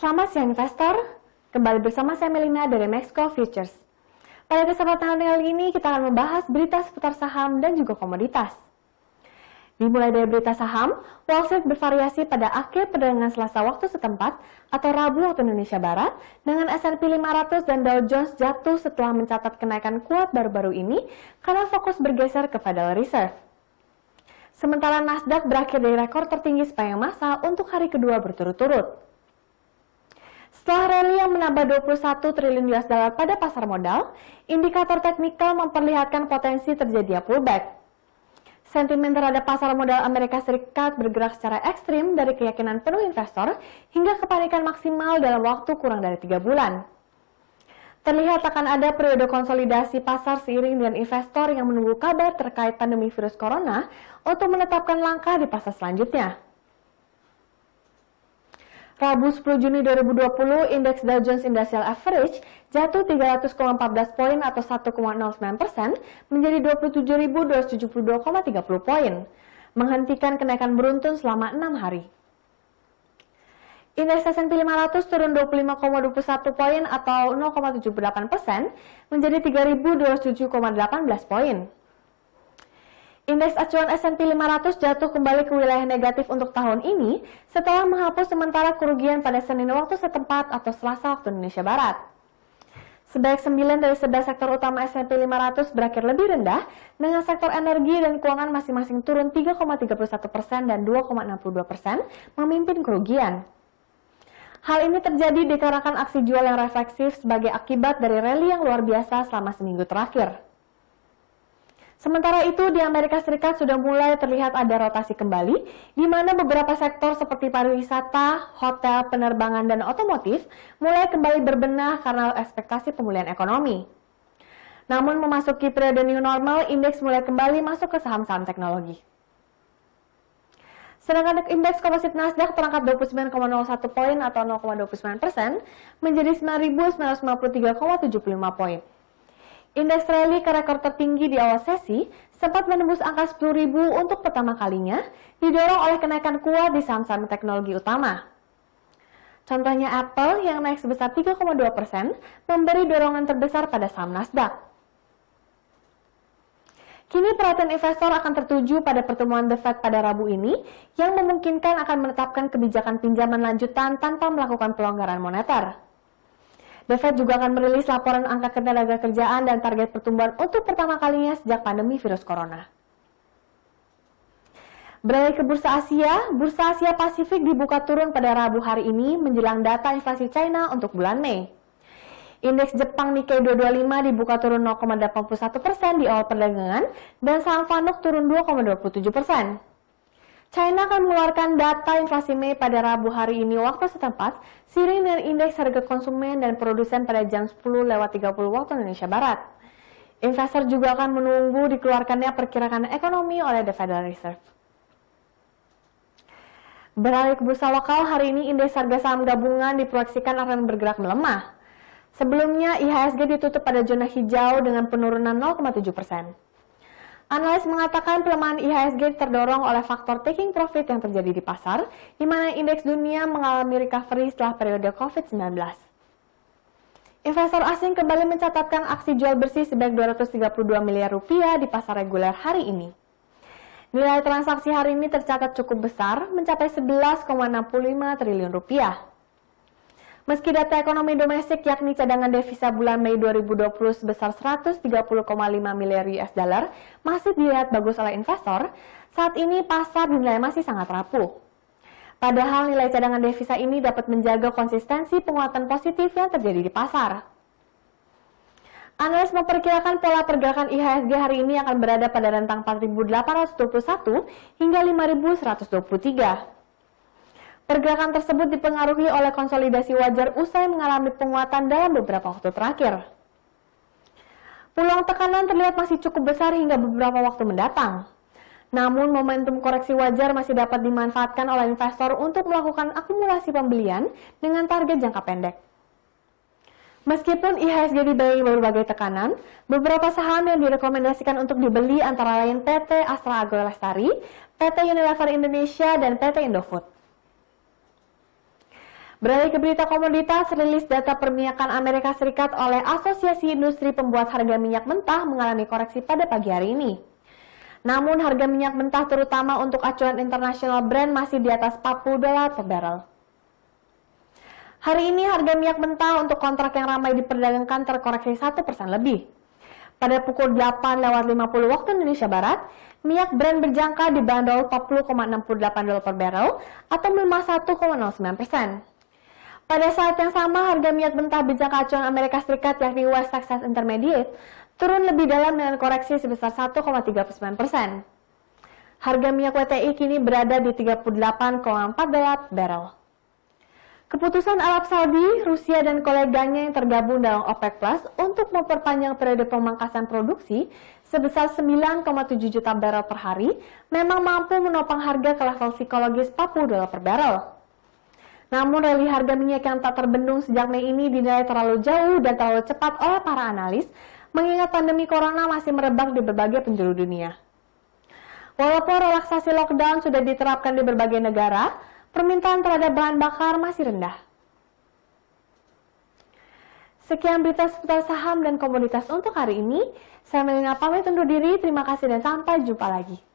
Selamat siang investor, kembali bersama saya Melina dari Maxco Futures. Pada kesempatan kali ini kita akan membahas berita seputar saham dan juga komoditas. Dimulai dari berita saham, Wall Street bervariasi pada akhir perdagangan Selasa waktu setempat atau Rabu waktu Indonesia Barat dengan S&P 500 dan Dow Jones jatuh setelah mencatat kenaikan kuat baru-baru ini karena fokus bergeser ke Federal Reserve. Sementara Nasdaq berakhir dari rekor tertinggi sepanjang masa untuk hari kedua berturut-turut. Setelah rally yang menambah 21 triliun US dollar pada pasar modal, indikator teknikal memperlihatkan potensi terjadinya pullback. Sentimen terhadap pasar modal Amerika Serikat bergerak secara ekstrim dari keyakinan penuh investor hingga kepanikan maksimal dalam waktu kurang dari 3 bulan. Terlihat akan ada periode konsolidasi pasar seiring dengan investor yang menunggu kabar terkait pandemi virus corona untuk menetapkan langkah di pasar selanjutnya. Rabu 10 Juni 2020, indeks Dow Jones Industrial Average jatuh 300,14 poin atau 1,09% menjadi 27.272,30 poin, menghentikan kenaikan beruntun selama 6 hari. Indeks S&P 500 turun 25,21 poin atau 0,78% menjadi 3.207,18 poin. Indeks acuan S&P 500 jatuh kembali ke wilayah negatif untuk tahun ini setelah menghapus sementara kerugian pada Senin waktu setempat atau Selasa waktu Indonesia Barat. Sebanyak 9 dari 11 sektor utama S&P 500 berakhir lebih rendah dengan sektor energi dan keuangan masing-masing turun 3,31% dan 2,62% memimpin kerugian. Hal ini terjadi dikarenakan aksi jual yang refleksif sebagai akibat dari rally yang luar biasa selama seminggu terakhir. Sementara itu, di Amerika Serikat sudah mulai terlihat ada rotasi kembali, di mana beberapa sektor seperti pariwisata, hotel, penerbangan, dan otomotif mulai kembali berbenah karena ekspektasi pemulihan ekonomi. Namun, memasuki periode new normal, indeks mulai kembali masuk ke saham-saham teknologi. Sedangkan indeks komposit Nasdaq terangkat 29,01 poin atau 0,29% menjadi 9.953,75 poin. Indeks rally ke rekor tertinggi di awal sesi sempat menembus angka 10.000 untuk pertama kalinya, didorong oleh kenaikan kuat di saham-saham teknologi utama. Contohnya Apple yang naik sebesar 3,2% memberi dorongan terbesar pada saham Nasdaq. Kini perhatian investor akan tertuju pada pertemuan The Fed pada Rabu ini yang memungkinkan akan menetapkan kebijakan pinjaman lanjutan tanpa melakukan pelonggaran moneter. The Fed juga akan merilis laporan angka ketenagakerjaan dan target pertumbuhan untuk pertama kalinya sejak pandemi virus corona. Beralih ke Bursa Asia Pasifik dibuka turun pada Rabu hari ini menjelang data inflasi China untuk bulan Mei. Indeks Jepang Nikkei 225 dibuka turun 0,81% di awal perdagangan dan saham Fanuc turun 2,27%. China akan mengeluarkan data inflasi Mei pada Rabu hari ini waktu setempat, seiring dengan indeks harga konsumen dan produsen pada jam 10.30 waktu Indonesia Barat. Investor juga akan menunggu dikeluarkannya perkiraan ekonomi oleh The Federal Reserve. Beralih ke bursa lokal, hari ini indeks harga saham gabungan diproyeksikan akan bergerak melemah. Sebelumnya, IHSG ditutup pada zona hijau dengan penurunan 0,7%. Analis mengatakan pelemahan IHSG terdorong oleh faktor taking profit yang terjadi di pasar, di mana indeks dunia mengalami recovery setelah periode COVID-19. Investor asing kembali mencatatkan aksi jual bersih sebanyak 232 miliar rupiah di pasar reguler hari ini. Nilai transaksi hari ini tercatat cukup besar, mencapai 11,65 triliun rupiah. Meski data ekonomi domestik yakni cadangan devisa bulan Mei 2020 sebesar 130,5 miliar US dollar masih dilihat bagus oleh investor, saat ini pasar dinilai masih sangat rapuh. Padahal nilai cadangan devisa ini dapat menjaga konsistensi penguatan positif yang terjadi di pasar. Analis memperkirakan pola pergerakan IHSG hari ini akan berada pada rentang 4.821 hingga 5.123. Pergerakan tersebut dipengaruhi oleh konsolidasi wajar usai mengalami penguatan dalam beberapa waktu terakhir. Peluang tekanan terlihat masih cukup besar hingga beberapa waktu mendatang. Namun, momentum koreksi wajar masih dapat dimanfaatkan oleh investor untuk melakukan akumulasi pembelian dengan target jangka pendek. Meskipun IHSG dibayangi berbagai tekanan, beberapa saham yang direkomendasikan untuk dibeli antara lain PT Astra Agro Lestari, PT Unilever Indonesia, dan PT Indofood. Beralih ke berita komoditas, rilis data perminyakan Amerika Serikat oleh Asosiasi Industri Pembuat Harga Minyak Mentah mengalami koreksi pada pagi hari ini. Namun harga minyak mentah terutama untuk acuan internasional Brent masih di atas $40 per barrel. Hari ini harga minyak mentah untuk kontrak yang ramai diperdagangkan terkoreksi 1% lebih. Pada pukul 8:50 waktu Indonesia Barat, minyak Brent berjangka di bandol $40,68 per barrel atau melemah 1,09%. Pada saat yang sama, harga minyak mentah berjangka acuan Amerika Serikat yakni West Texas Intermediate turun lebih dalam dengan koreksi sebesar 1,39%. Harga minyak WTI kini berada di $38,4 barrel. Keputusan Arab Saudi, Rusia, dan koleganya yang tergabung dalam OPEC Plus untuk memperpanjang periode pemangkasan produksi sebesar 9,7 juta barel per hari memang mampu menopang harga ke level psikologis $40 per barel. Namun rally harga minyak yang tak terbendung sejak Mei ini dinilai terlalu jauh dan terlalu cepat oleh para analis, mengingat pandemi corona masih merebak di berbagai penjuru dunia. Walaupun relaksasi lockdown sudah diterapkan di berbagai negara, permintaan terhadap bahan bakar masih rendah. Sekian berita seputar saham dan komoditas untuk hari ini. Saya Melina pamit undur diri, terima kasih dan sampai jumpa lagi.